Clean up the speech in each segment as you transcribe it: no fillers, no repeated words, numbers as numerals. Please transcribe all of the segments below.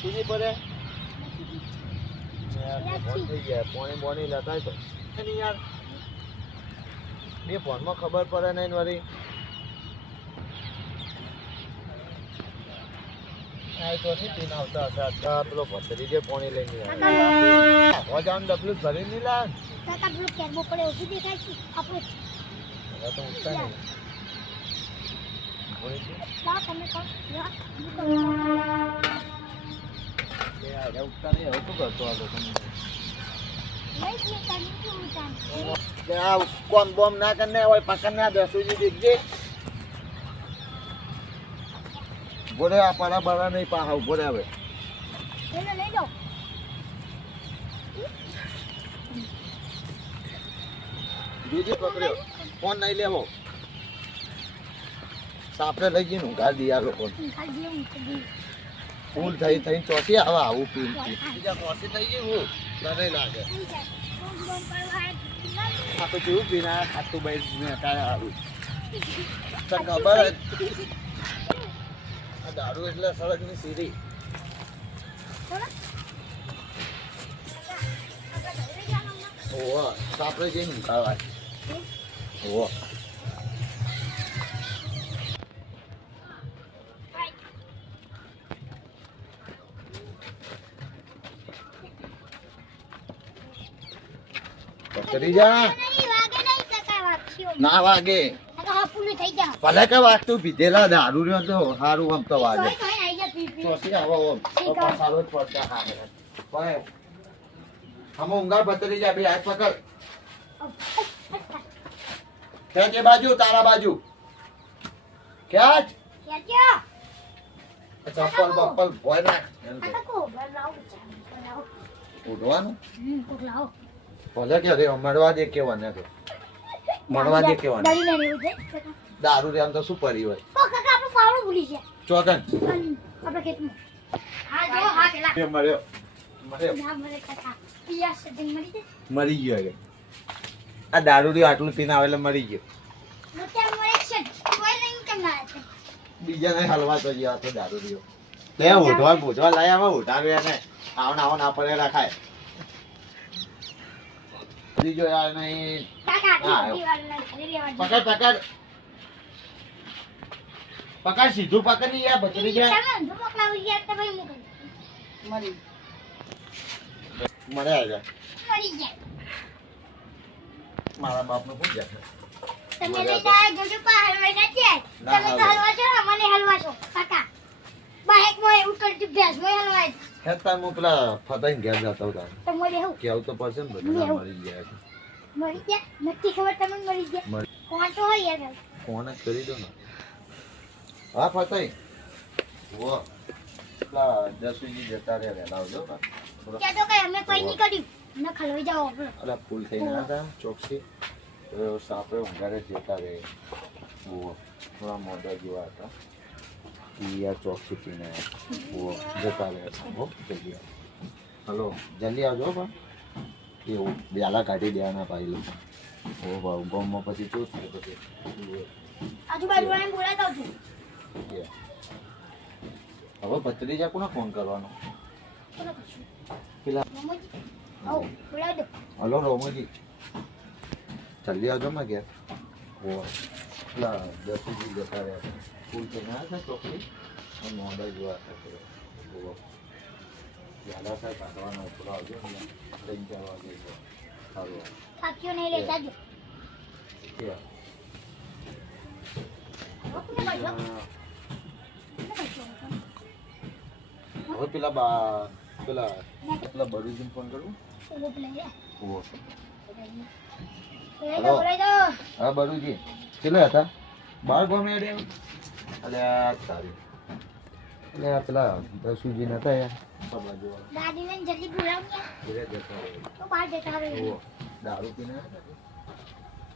સુની પડે યાર ફોન થઈ ગયા પોણી બોણી લેતા તો નહીં યાર બે ફોનમાં ખબર પડે નહીં વળી આ તો પીને આવતા હશે આટલા પેલો ભત્રી જે પોણી લઈને આવ્યો જાણ ડબલું ભરી નહીં લાવ કાકા પેલો કેરબો પડે ઓછી દેખાય છે આપણો હવે તો ઉઠતા નહીં લા તમે કહો યા યાર ઉઠતા નહીં હવે શું કરતો આ લોકો કોમ બોમ ના કરને હોય પકડ ના દે સુજી દીકજે બોલે આ પાડા બાડા નહીં પાહા બોલે હવે લઈ લો બીજી પકડ્યો ફોન નહીં લેવો સાપડે લઈ જઈને ઊંઘા દી આ લોકો ફૂલ થઈ થઈ ચોથી હવે આવું પી બીજા કોસી થઈ ગયું હું ડરે લાગે આ તો કેવું પીના ખાતું ભાઈ મેં કાંઈ આવું તને ખબર આ દારૂ એટલે સડકની સીધી ઓહો સાપડે જઈને ઊંઘાવાય ઓહો કરી જા ના વાગે ભલે કે વાગતું પીધેલા દારૂ રહ્યો તો સારું આમ તો વાગે ચોથી આવો સારો જ પડતા હા હમ ઊંઘા ભતરી જા બે હાથ પકડ ખેંચે બાજુ તારા બાજુ ખેંચ ચપ્પલ બપ્પલ ભોય નાખ ઉઠવાનું ભલે કે રે મળવા દે કેવાને તો મળવા દે કેવાને દારૂ રે આમ તો શું પડી હોય ચોકન મળ્યો મરી ગયો હવે આ દારૂ રે આટલું પીને આવે એટલે મરી ગયો બીજા ને હલવા તો ગયા તો દારૂ રહ્યો લે ઓઢવા બોધવા લાયા હવે ઓઢાવ્યા ને આવન આવન આ પડે રાખાય બીજો યાર નહીં પકડ પકડ પકડ સીધું પકડ ની યાર બચડી ગયા મરે આવ્યા મારા બાપ નું શું ગયા તમે લઈ જાય જોજો પા હલવાઈ નથી તમે તો હલવાશો મને હલવાશો કાકા બાઈક મોય ઉતરતી ભેસ મોય હલવાઈ ખેતા મુ પેલા ફતાઈને ઘેર જતા હતા તો મોરે હું કેવું તો પડશે ને બધા મરી ગયા નથી ખબર તમે મરી ગયા કોણ તો હોય યાર ફોન જ કરી દો ને હા ફતાઈ વો પેલા જસુજી જતા રહ્યા વહેલા આવજો કે તો કઈ અમે કોઈ નહીં કર્યું ન ખલવાઈ જાવ આપણે અલા ફૂલ થઈને હતા ચોકસી તો સાપે ઊંઘારે જતા રહે વો થોડા મોઢા જેવા હતા યાર ચોકસી પીને વો જતા રહ્યા હો જલ્દી હલો જલ્દી આવજો પણ એવું બેલા કાઢી દેવાના ભાઈ લોકો ઓ ભાવ ગામમાં પછી શું થાય પછી આજુબાજુ વાળાને બોલાવતા છું હવે ભત્રીજા કોને ફોન કરવાનો પેલા બોલાવ દો હલો રોમજી જલ્દી આવજો માં ઘેર ઓ પેલા દસુજી જતા રહ્યા ફૂલ થઈને આવ્યા છે ચોકડી અને મોડા જેવા હતા યાદા સાહેબ કાઢવાનો ઉપરો આવજો ને 3-4 વાગે સારું થાક્યો નહીં લેતા જો હવે પેલા બરુજીને ફોન કરું હા બરુજી કેટલા હતા 12 ગમે અરે સારી એટલે પેલા દસુજી નતા યાર દાદીને જલ્દી બોલાવો તો બહાર જતા રહે દારૂ પીને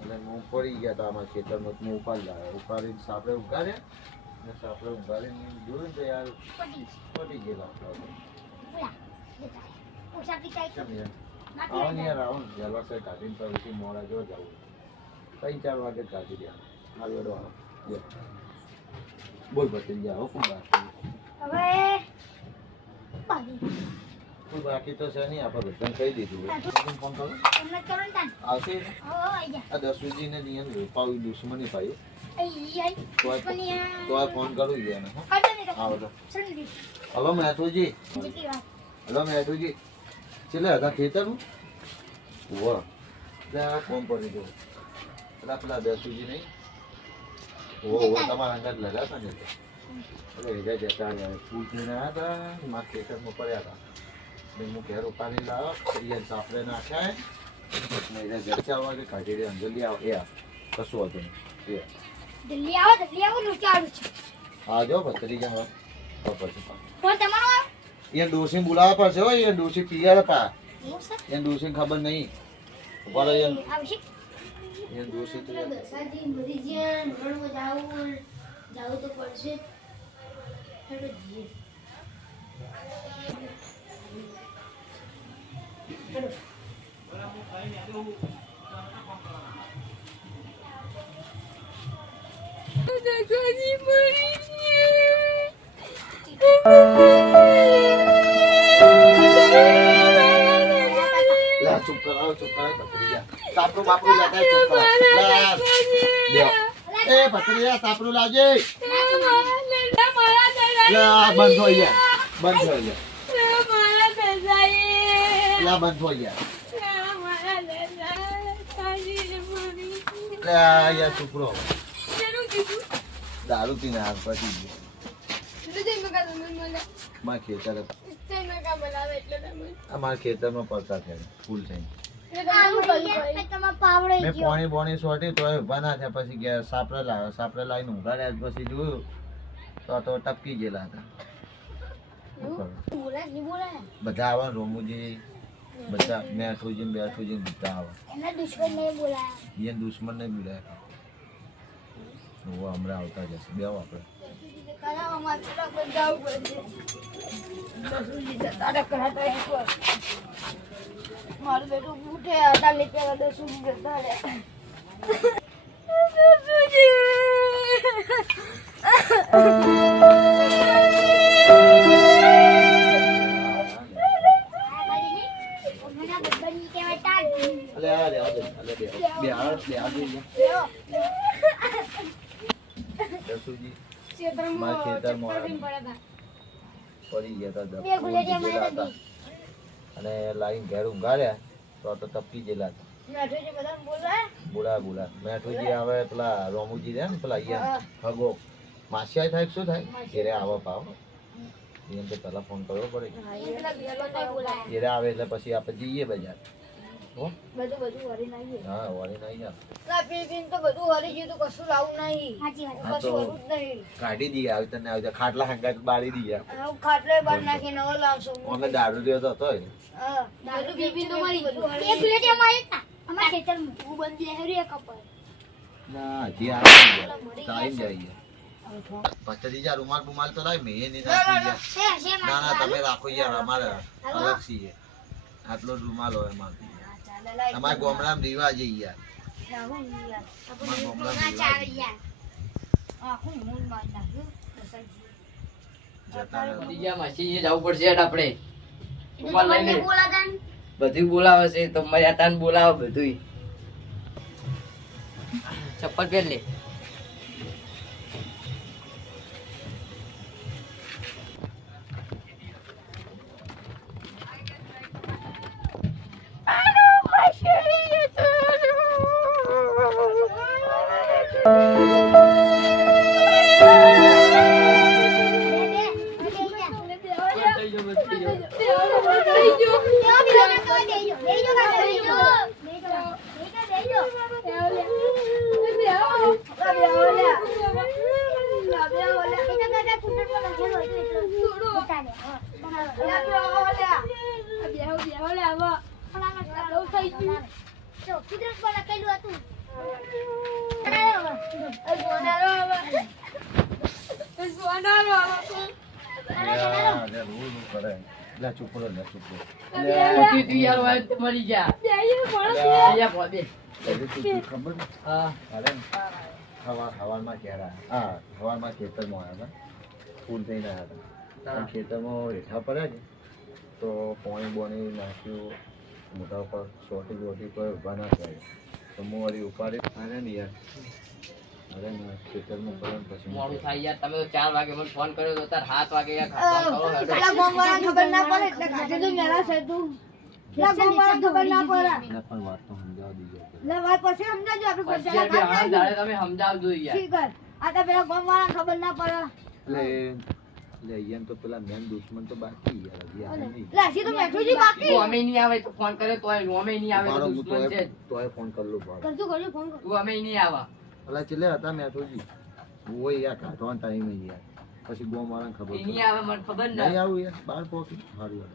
એટલે હું પડી ગયા હતા અમારા ખેતરમાં હું ઉપાડીને સાપડે ઉગાડ્યા ને સાપડે ઉગાડીને જોયું તો યાર પડી ગયેલા આવો ને યાર આવો ને જલવા સાહેબ કાઢીને પછી મોડા જો જવું 3-4 વાગે કાઢી દે આગળ આવો બોલ બચી ગયા હો ખૂબ હવે બાકી કોઈ બાકી તો છે નહીં, આપણે બધાને કહી દીધું હોય. ફોન કરો એમને કરો ને તાન આવશે ને? હો આઈ જા આ દસુજીને નિયમ પાવી દુશ્મની પાઈ આઈ તો આ ફોન કરું એને. હો કાઢો ને આવો તો. સંદી હલો મેઠુજી. જેટલી વાત હલો મેઠુજી. છેલ્લે હતા ખેતરનું વાહ ત્યાં ફોન પડી ગયો પેલા દસુજી નહીં તમારા અંગત લગાતા ને એટલે એજા જતા રહ્યા ફૂલ થઈને આવ્યા હતા મારા ખેતરમાં પડ્યા હતા એટલે હું ઘેર ઉપાડી લાવ્યો ફરી સાપરે નાખ્યા ને એના ઘર ચાલવા કે કાઢી દે અંદર લઈ આવો એ કશું હતું નહીં એ જલ્દી આવો નું ચાલુ છે આ જાઓ ભત્રી જાઓ પછી ફોન તમારો આવે એ ડોસી બોલાવવા પડશે હો એ ડોસી પિયર પા એવું છે એ ડોસી ખબર નહીં બોલો એ આવશે ડોસી તો દસાજી મરી ગયા નવણમાં જાવું તો પડશે હેડો જીએ હેડો દસાજી મરી લા ચૂપ કરાવો ભત્રી જા તાપરું બાપરું લેતા ચૂપ કરાવો લા લ્યો એ ભત્રી જા તાપરું લાવજે લા બંધ થઈ ગયા બંધ થઈ ગયા લા બંધ થઈ ગયા લા યા ચૂપ રહો દારૂ પીને હાથ પતી ગયો મારા ખેતર અમારા ખેતરમાં પડતા થયા ફૂલ થઈને મેં પાણી બોણી સોટી તો ઉભા ના થયા પછી ગયા સાપરે લાવીને ઊંઘા રહ્યા પછી જોયું તો ટપકી ગયેલા હતા બધા આવે રોમુજી બધા મેઠુજી બેઠુજી બધા આવે એ દુશ્મન ને બોલાયા હમણાં આવતા જશે બે આપણે મારું બેટું ઉઠે હતા લેતા દસુજી જતા પડી ગયા હતા અને લાઈન ઘેર ઊંઘાડ્યા તો તપકી ગયેલા હતા બોલા મેઠુજી આવે પેલા રોમુજી રહ્યા ને પેલા અહીંયા હગો માસિયા થાય શું થાય ઘેરે આવે પાવ એને તો પેલા ફોન કરવો પડે ઘેરે આવે એટલે પછી આપણે જઈએ બજાર હો બધું વરી નહીં હા વળી નહીં તો બધું વરી ગયું તો કશું લાવું નહીં કશું વરું જ નહીં કાઢી દઈએ આવી તને આવજે ખાટલા હંગાત બાળી દઈએ ખાટલે બાર નાખી નવો લાવશો અમે દારૂ રહ્યો તો હતો બધું બીબી તો મરી ગયું એક પ્લેટ અમારી હતા અમાર ખેતરમાં હું બંધી હેરી કપર ના હજી આવે ટાઈમ જઈએ પચરીજા રૂમાલ બુમાલ તો લાય મેં નહીં નાખી ના ના તમે રાખો યાર અમારે અલગ છીએ આટલો રૂમાલ હોય અમારે અમારા ગોમડામાં રિવાજ યાર જવું પડશે આપણે બધું બોલાવે છે તો મર્યાદા ને બોલાવે બધું ચપ્પલ પહેર લે મરી જા હવારમાં ખેતરમાં આવ્યા હતા ફૂલ થઈને આવ્યા હતા ખેતરમાં હેઠા પડ્યા છે તો પોણી બોણી નાખ્યું મોટા ઉપર સોટી બોટી પર ઊભા ના થાય તો હું વળી ઉપાડી અરે ને યાર અરે ને ખેતરમાં પડે ને પછી મોડું થાય યાર તમે તો 4 વાગે મને ફોન કર્યો તો અત્યારે 7 વાગે યાર ખાવાનું કરો હેડો. પેલા ગામવાળાને ખબર ના પડે એટલે કાઢી દઉં મેલા છે તું પેલા ગામવાળાને ખબર ના પડે ના પણ વાત તો સમજાવ દીજો એટલે વાત પછી સમજાજો આપણે પછી પછી યાર બે હાથ દાડે તમે સમજાવજો યાર. ઠીક છે આ તો પેલા ગામવાળાને ખબર ના પડે એટલે અહીંયા તો પેલા મેન દુશ્મન તો બાકી યાર હજી આવે નહીં એટલે હજી તો મેઠુજી બાકી તું અમે નહીં આવે તો ફોન કરે તોય અમે નહીં આવે તો મારો હું દુશ્મન છે જ. તોય ફોન કર લો બાપ કરજો ફોન કર તું અમે નહીં આવા પેલા ચલે હતા મેઠોજી ઓય યાર કાઢવાનો ટાઈમ નહીં યાર પછી ગોમ વાળાને ખબર એ નહીં આવે મને ખબર નહીં ને આવું યાર બાર પોકી હારું યાર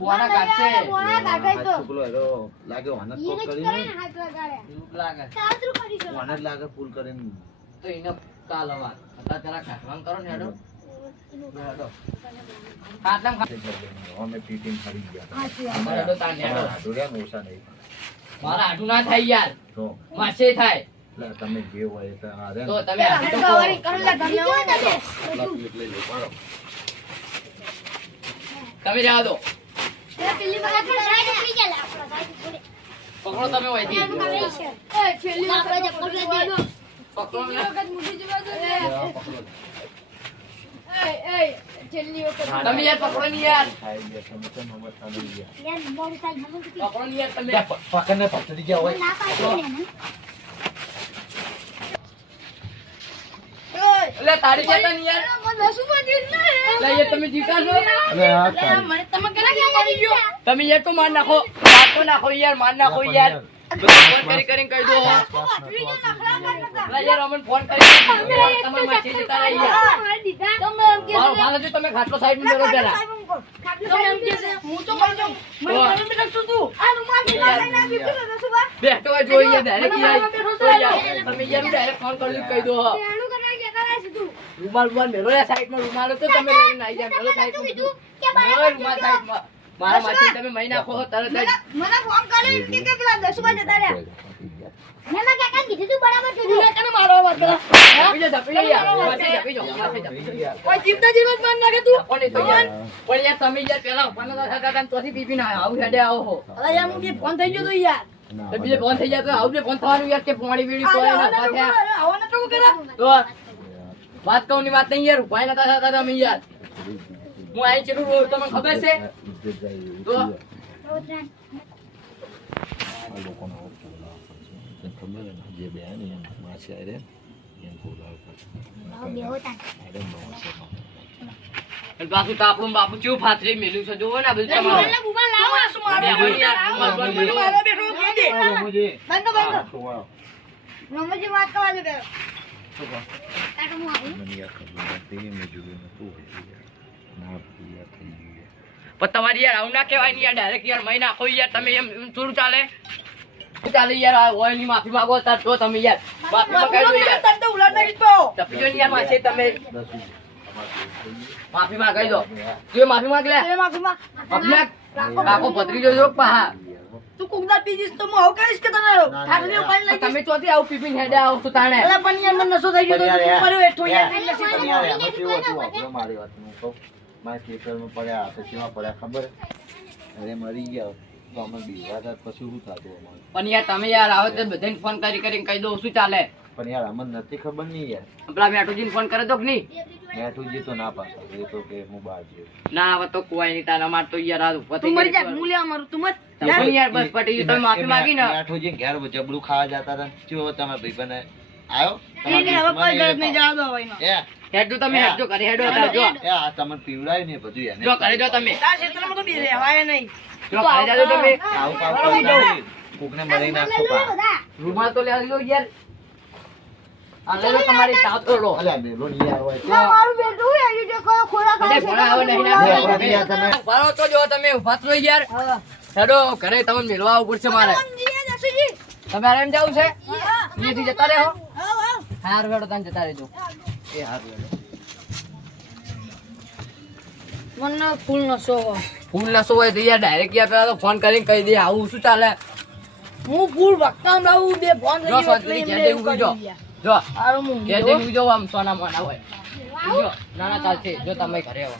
બોના કાઢશે બોના કાઢે તો પેલો હેરો લાગે વાનત કોક ઈને જ કરીને કરે હાથ વગાડે એવું લાગે સાસરું કરીશું વાનત લાગે ફૂલ કરીને તો એને કાલ અવાર અત્યારે જરા કાઢવાનું કરો ને હેડો હેડો ખાટલામ અમે પીટીને ખરી ગયા હાચી વાત. અમારે હેડો તાન હેડો હાડુરિયા ઓછા નહીં મારા આટું ના થાય યાર તો માસે થાય એટલે તમે જે હોય એટલે આ રે તો તમે આટલું તો પેલા કહો. વળી કરો લે ગમે હોય ને તે. એટલે લો પાડો તમે જવા દો પેલા પેલી વખત લડાઈ નીકળી ગયા લે આપણા સાહેબ જોડે. પકડો તમે વહીથી એનું કામ નહીં છે. એ છેલ્લી વખત ચપ્પલ લઈ દે. પકડો ને. મોઢી જવા દો લે. છેલ્લી વખત તમે યાર પકડો ને યાર ખાઈ ગયા તમે તો મમત ખાલી ગયા યાર મોઢું સાહેબ મને કીધું. પકડો ને યાર તમે પકડને પકડી ગયા હોય ના પાડી દે ને. એટલે તારી જતા ને યાર મને શું બાંધી લે. એટલે યાર તમે જીતા છો અરે આ તારી. મને તમે કેલા કેમ મારી ગયો. તમે યાર તો માર નાખો માર તો નાખો યાર માર નાખો યાર ફોન કરી કરીને કહી દો એટલે યાર અમને ફોન કરી તમારે માસી જતા રહી યાર મારી દીધા. તમે એમ કે મારો ભાલો જો તમે ખાટલો સાઈડ માં કરો પેલા તમે એમ કે હું તો કહી દઉં. મને મારું બેટા શું તું? આ રૂમાલ બીજા લઈને આવી ગયો તો શું બા? બેઠો હોય જોઈએ ડાયરેક્ટ યાર તો યાર તમે યાર ડાયરેક્ટ ફોન કરી કહી દો એનું કરવા કે કરાય છે તું. રૂમાલ મેલો યાર સાઈડ માં રૂમાલ તો તમે લઈને આવી જાય મેલો સાઈડ માં કીધું કે મેલો રૂમાલ સાઈડ માં મારા માસી તમે મહી નાખો તરત જ મને ફોન કર્યો એમ કે પેલા દસમાં જતા રહ્યા. મેં કાકા કીધું તું બરાબર છે. તું તને મારો વાત કરો. ધપી જાઓ યાર માસી ધપી જાઓ માસી ધપી જાઓ કોઈ જીવતા જીવત માર નાખે તું. કોને તો યાર પણ યાર તમે યાર પેલા ઉપાનો તો થતા હતા તોથી પીપી ના આવું હેડે આવો હો અરે યાર હું બે ફોન થઈ ગયો તો યાર. તો બીજે ફોન થઈ જાય તો આવું બે ફોન થવાનું યાર કે પોણી બીડી કોઈ ના થાય આવો ને તો કરા. તો વાત કહું ની વાત નહીં યાર ઉપાય નતા થતા તમે યાર હું આઈ ચેટલું રોજ તમને ખબર છે તો ખબર જે બેન એમ માસી આરે એમ બોલાવ બે હોતા. અને પાછું તો આપણું બાપુ કેવું ફાતરી મેલ્યું છે જોવો ને આ બધું તમારે મને બુબા લાવો શું મારો બેહો યાર, રૂમાલ બંધ મને કરો. મારો બેઠો કહી દે. રમુજી બંધ બંધ. સુવા મમ્મીજી વાત કરવા દે પેલો. કાકા હું આવું. મને યાર ખબર નથી મેં જોયું નતું ના યાર થઈ ગયું પણ તમારી યાર આવું ના કહેવાય ને યાર ડાયરેક્ટ યાર મહી નાખો યાર તમે એમ થોડું ચાલે શું ચાલે યાર આ હોય ની માફી માંગો તાર તો તમે યાર માફી માંગાઈ દો યાર તને તો ઉલાડ નાખી તો. તપી જો ને યાર માસે તમે 10 માફી માંગાઈ દો તું માફી માંગ લે એ માફી માં. માફી માંગ કાકો ભત્રીજો જો પાહા તું કુકદાર પીજીસ તો હું આવું કરીશ કે તને ઠાઠડીઓ પાણી લઈ તમે ચોથી આવું પીપીને હેડે આવો તો તાણે અલા પણ યાર મને નશો થઈ ગયો તો પણ યાર, તું પડ્યો હેઠો યાર એટલે શું કરું? યાર એમાં કેવું હતું વાપરો મારી વાત હું કહું મારા ખેતરમાં પડ્યા હાથે કેવા પડ્યા ખબર અરે મરી ગયા તો અમે બીવા હતા પછી શું થતું અમારે પણ યાર તમે યાર આવો તો બધાને ફોન કરીને કહી દો શું ચાલે પણ યાર અમને નથી ખબર નહીં યાર પેલા મેઠુજીને ફોન કરે તો કે નહીં મેઠુજી તો ના પાછા એ તો કે હું બહાર જઈએ ના હવે તો કોઈ નહીં તારા માર તો યાર આ ઉપર તું થઈ મરી જા જાય હું લેવા મારું તું મત. તમે યાર બસ પટી ગયું તમે માફી માંગી ને મેઠુજી ઘેર જબડું ખાવા જતા હતા ચેવો તમે ભાઈબંધ આવ્યો એને હવે કોઈ ગરજ નહીં જવા દો હવે એનો. હેડજો તમે હેડજો ઘરે હેડો તાર જો આ તમને પીવડાય ને બધું એને જો ઘરે જો તમે તારા ક્ષેત્રમાં તો બી રહેવાય નહીં. જો ઘરે જાજો તમે આવું કામ કરી દઉં કોકને મરી નાખશો પા રૂમાલ તો લઈ લો યાર આ લે લો તમારી ચાવ તો લો અલ્યા મેલો નહીં યાર હોય ના, મારું બેટું એની જે કોઈ ખોરાક અરે ખાય છે ભણા આવે નહીં બે ના પ્રક્રિયા તમે ભારો તો જો તમે ઉભા થો યાર હા. હેડો ઘરે તમને મેળવા આવવું પડશે મારે જીએ જસુજી. તમારે એમ જવું છે હા. અહીંયાથી જતા રહો હા, હા. હાર હેડો તમે જતા રહેજો એ હારું મને ફૂલ નશો હોય. ફૂલ નસો હોય તો યાર ડાયરેક્ટ યાર પેલા તો ફોન કરીને કહી દે આવું શું ચાલે હું ફૂલ ભક્તામ રહું બે ફોન જો શાંતિથી ઘેર જઈને ઊંઘી જાઓ. જો સારું હું ઘેર જઈને ઊંઘી જાઓ, આમ સોના મોના હોય જો ના ના ચાલશે જો તમે ઘરે આવો